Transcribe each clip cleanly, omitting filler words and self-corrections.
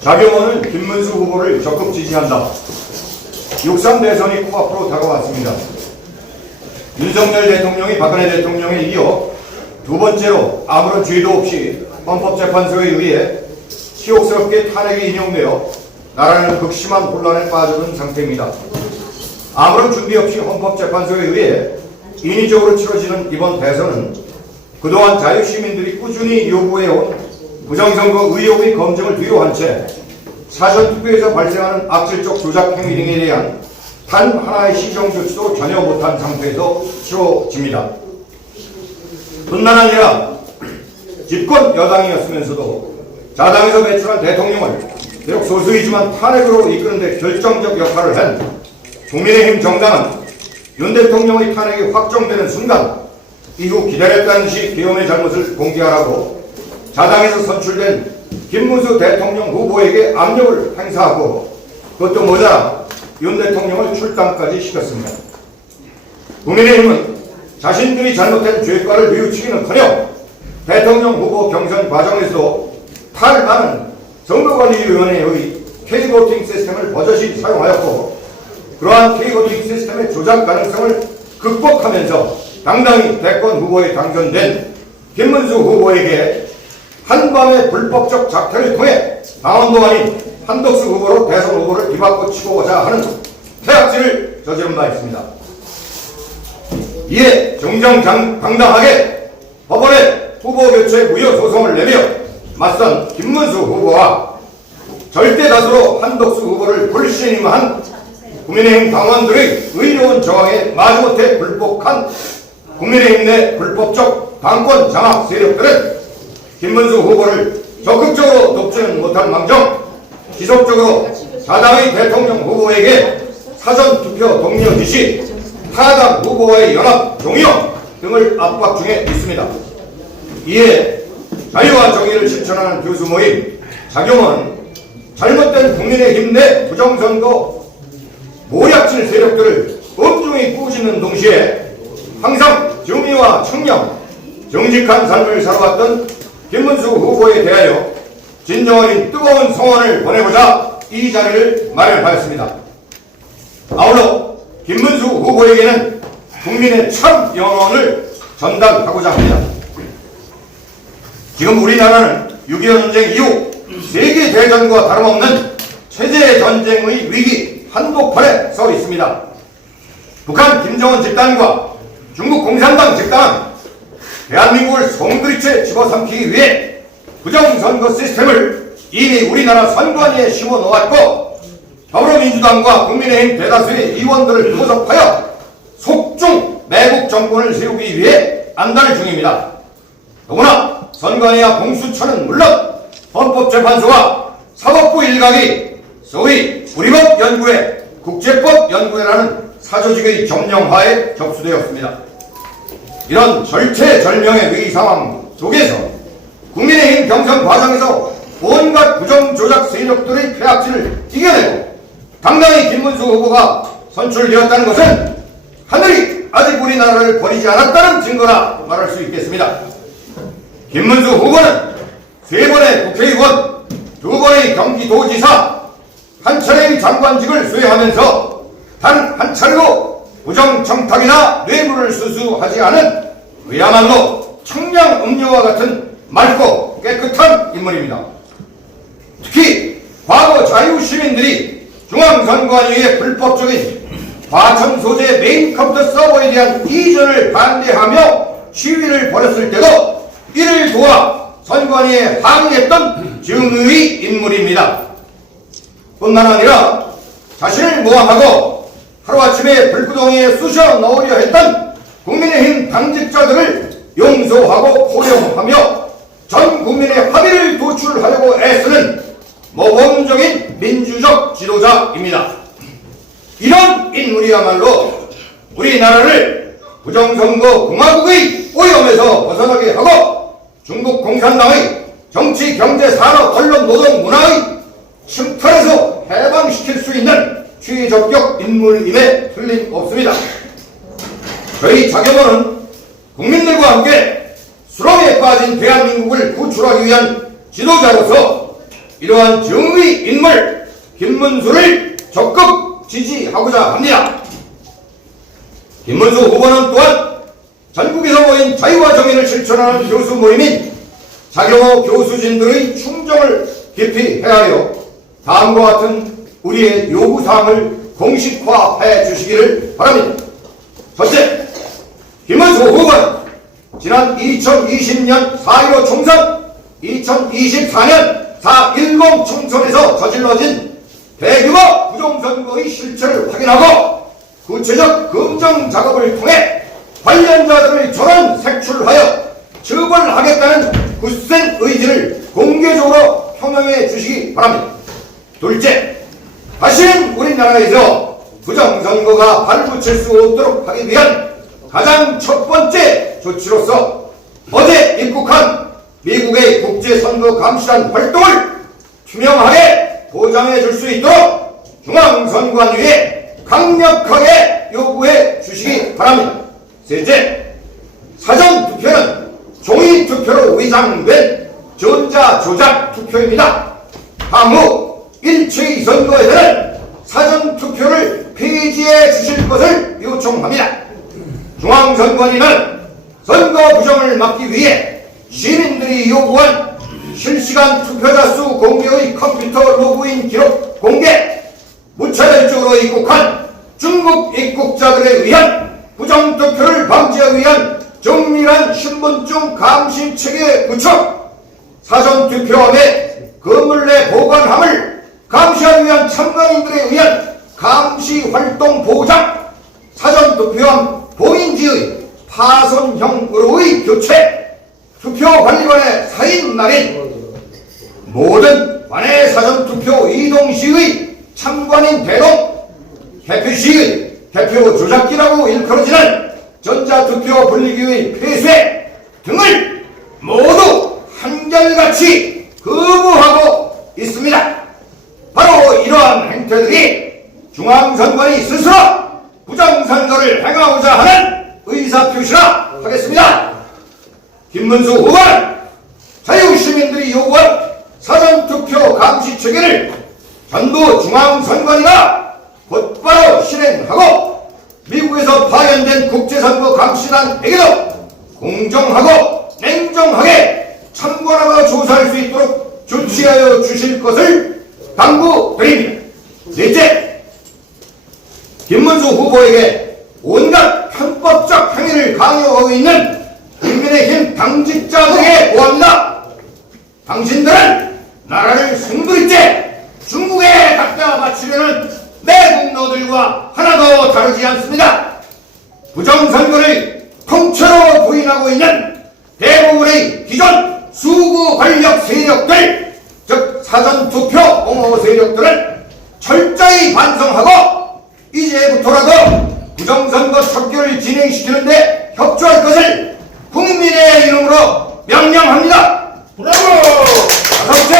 자경원은 김문수 후보를 적극 지지한다. 6.3 대선이 코앞으로 다가왔습니다. 윤석열 대통령이 박근혜 대통령에 이어 두 번째로 아무런 죄도 없이 헌법재판소에 의해 치욕스럽게 탄핵이 인용되어 나라는 극심한 혼란에 빠져든 상태입니다. 아무런 준비 없이 헌법재판소에 의해 인위적으로 치러지는 이번 대선은 그동안 자유시민들이 꾸준히 요구해온 부정선거 의혹의 검증을 뒤로한 채 사전투표에서 발생하는 악질적 조작 행위 등에 대한 단 하나의 시정 조치도 전혀 못한 상태에서 치러집니다. 뿐만 아니라 집권 여당이었으면서도 자당에서 배출한 대통령을 비록 소수이지만 탄핵으로 이끄는 데 결정적 역할을 한 국민의힘 정당은 윤 대통령의 탄핵이 확정되는 순간 이후 기다렸다는 듯이 계엄의 잘못을 공개하라고 자당에서 선출된 김문수 대통령 후보에게 압력을 행사하고 그것도 모자라 윤 대통령을 출당까지 시켰습니다. 국민의힘은 자신들이 잘못된 죄과를 뉘우치기는커녕 대통령 후보 경선 과정에서 탈많은 선거관리위원회의 K보팅 시스템을 버젓이 사용하였고 그러한 K보팅 시스템의 조작 가능성을 극복하면서 당당히 대권 후보에 당선된 김문수 후보에게 한밤의 불법적 작태를 통해 당원도 아닌 한덕수 후보로 대선 후보를 뒤바꿔 치고자 하는 태악질을 저지른 바 있습니다. 이에 정정당당하게 법원에 후보 교체 무효 소송을 내며 맞선 김문수 후보와 절대 다수로 한덕수 후보를 불신임한 국민의힘 당원들의 의로운 저항에 마지못해 불복한 국민의힘 내 불법적 당권 장악 세력들은 김문수 후보를 적극적으로 돕지는 못한 망정 지속적으로 자당의 대통령 후보에게 사전투표 독려 지시, 타당 후보와의 연합 동의어 등을 압박 중에 있습니다. 이에 자유와 정의를 실천하는 교수 모임 자경원은 잘못된 국민의힘 내 부정선거 모략질 세력들을 엄중히 꾸짖는 동시에 항상 정의와 청렴, 정직한 삶을 살아왔던 김문수 후보에 대하여 진정어린 뜨거운 성원을 보내고자 이 자리를 마련하였습니다. 아울러 김문수 후보에게는 국민의 참 영혼을 전달하고자 합니다. 지금 우리나라는 6.25 전쟁 이후 세계대전과 다름없는 체제전쟁의 위기 한복판에 서 있습니다. 북한 김정은 집단과 중국 공산당 집단은 대한민국을 송두리째 집어삼키기 위해 부정선거 시스템을 이미 우리나라 선관위에 심어놓았고 더불어민주당과 국민의힘 대다수의 의원들을 포섭하여 속중 매국 정권을 세우기 위해 안달 중입니다. 더구나 선관위와 공수처는 물론 헌법재판소와 사법부 일각이 소위 우리법연구회, 국제법연구회라는 사조직의 점령하에 접수되었습니다. 이런 절체절명의 위기 상황 속에서 국민의힘 경선 과정에서 온갖 부정조작 세력들의 폐악질을 이겨내고 당당히 김문수 후보가 선출되었다는 것은 하늘이 아직 우리나라를 버리지 않았다는 증거라 말할 수 있겠습니다. 김문수 후보는 3번의 국회의원, 2번의 경기도지사, 한 차례의 장관직을 수행하면서 단 한 차례도 부정청탁이나 뇌물을 수수하지 않은 그야말로 청량음료와 같은 맑고 깨끗한 인물입니다. 특히 과거 자유시민들이 중앙선관위의 불법적인 과천 소재 메인 컴퓨터 서버에 대한 이전을 반대하며 시위를 벌였을 때도 이를 도와 선관위에 항의했던 증의 인물입니다. 뿐만 아니라 자신을 모함하고 하루아침에 불구덩이에 쑤셔 넣으려 했던 국민의힘 당직자들을 용서하고 포용하며 전 국민의 합의를 도출하려고 애쓰는 모범적인 민주적 지도자입니다. 이런 인물이야말로 우리나라를 부정선거 공화국의 오염에서 벗어나게 하고 중국 공산당의 정치, 경제, 산업, 언론, 노동, 문화의 침탈에서 해방시킬 수 있는 최적격 인물임에 틀림없습니다. 저희 자경원은 국민들과 함께 수렁에 빠진 대한민국을 구출하기 위한 지도자로서 이러한 정의 인물 김문수를 적극 지지하고자 합니다. 김문수 후보는 또한 전국에서 모인 자유와 정의를 실천하는 교수 모임인 자경호 교수진들의 충정을 깊이 헤아려 다음과 같은 우리의 요구사항을 공식화해 주시기를 바랍니다. 첫째, 김문수 후보는 지난 2020년 4.15 총선, 2024년 4.10 총선에서 저질러진 대규모 부정선거의 실체를 확인하고 구체적 검증 작업을 통해 관련자들을 전원 색출하여 처벌하겠다는 굳센 의지를 공개적으로 표명해 주시기 바랍니다. 둘째, 다시는 우리나라에서 부정선거가 발붙일 수 없도록 하기 위한 가장 첫 번째 조치로서 어제 입국한 미국의 국제선거감시단 활동을 투명하게 보장해 줄 수 있도록 중앙선관위에 강력하게 요구해 주시기 바랍니다. 셋째, 사전투표는 종이투표로 위장된 전자조작 투표입니다. 향후 일체의 선거에서는 사전투표를 폐지해 주실 것을 요청합니다. 중앙선관위는 선거 부정을 막기 위해 시민들이 요구한 실시간 투표자 수 공개의 컴퓨터 로그인 기록 공개, 무차별적으로 입국한 중국 입국자들에 의한 부정투표를 방지하기 위한 정밀한 신분증 감시 체계 구축, 사전투표함의 건물 내 보관함을 감시하기 위한 참관인들에 의한 감시활동 보장, 사전투표함 봉인지의 파손형으로의 교체, 투표관리관의 사인날인 모든 관내 사전투표 이동시의 참관인 대동, 개표시의 개표 조작기라고 일컬어지는 전자투표 분리기의 폐쇄 등을 모두 한결같이 거부하고 있습니다. 바로 이러한 행태들이 중앙선관위 스스로 부정선거를 행하고자 하는 의사표시라 하겠습니다. 김문수 후보는 자유시민들이 요구한 사전투표 감시체계를 전부 중앙선관위가 곧바로 실행하고 미국에서 파견된 국제선거 감시단에게도 공정하고 냉정하게 참관하고 조사할 수 있도록 조치하여 주실 것을 당부드립니다. 넷째, 김문수 후보에게 온갖 편법적 행위를 강요하고 있는 국민의힘 당직자들에게 고합니다. 당신들은 나라를 송두리째 중국에 갖다 바치려는 매국노들과 하나도 다르지 않습니다. 부정선거를 통째로 부인하고 있는 대부분의 기존 수구 권력 세력들, 즉 사전투표 옹호 세력들은 철저히 반성하고 이제부터라도 부정선거 척결을 진행시키는데 협조할 것을 국민의 이름으로 명령합니다. 브라보! 다섯째,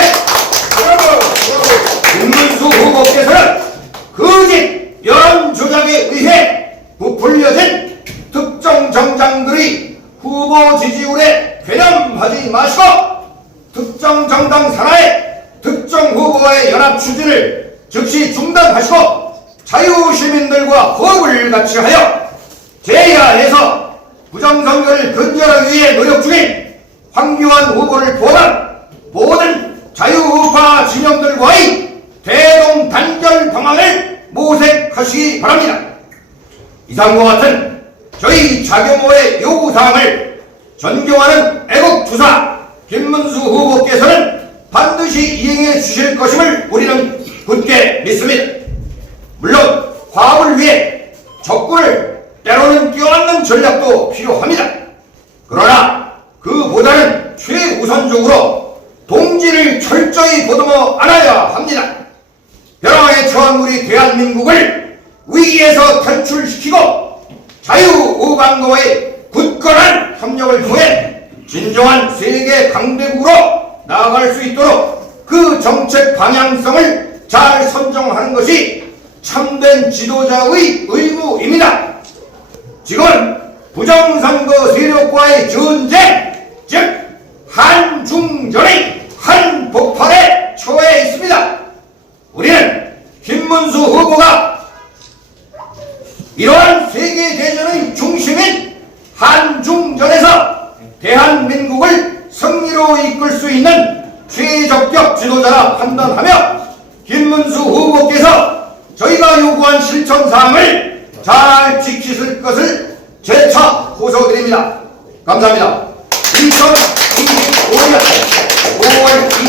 김문수 후보께서는 거짓 여론 조작에 의해 부풀려진 특정 정당들의 후보 지지율에 괴념하지 마시고 특정 정당 산하의 특정 후보와의 연합 추진을 즉시 중단하시고 자유시민들과 호흡을 같이 하여 제야에서 부정선거를 근절하기 위해 노력 중인 황교안 후보를 포함한 모든 자유우파 진영들과의 대동 단결 방안을 모색하시기 바랍니다. 이상과 같은 저희 자경호의 요구사항을 존경하는 애국투사 김문수 후보께서는 반드시 이행해 주실 것임을 우리는 굳게 믿습니다. 물론 화합을 위해 적군을 때로는 껴안는 전략도 필요합니다. 그러나 그보다는 최우선적으로 동지를 철저히 보듬어 안아야 합니다. 벼랑에 처한 우리 대한민국을 위기에서 탈출시키고 자유우방과의 굳건한 협력을 통해 진정한 세계 강대국으로 나아갈 수 있도록 그 정책 방향성을 잘 선정하는 것이 참된 지도자의 의무입니다. 지금은 부정선거 세력과의 전쟁, 즉 한중전의 한복판에 처해 있다 판단하며 김문수 후보께서 저희가 요구한 실천사항을 잘 지키실 것을 재차 호소드립니다. 감사합니다. 2025년 5월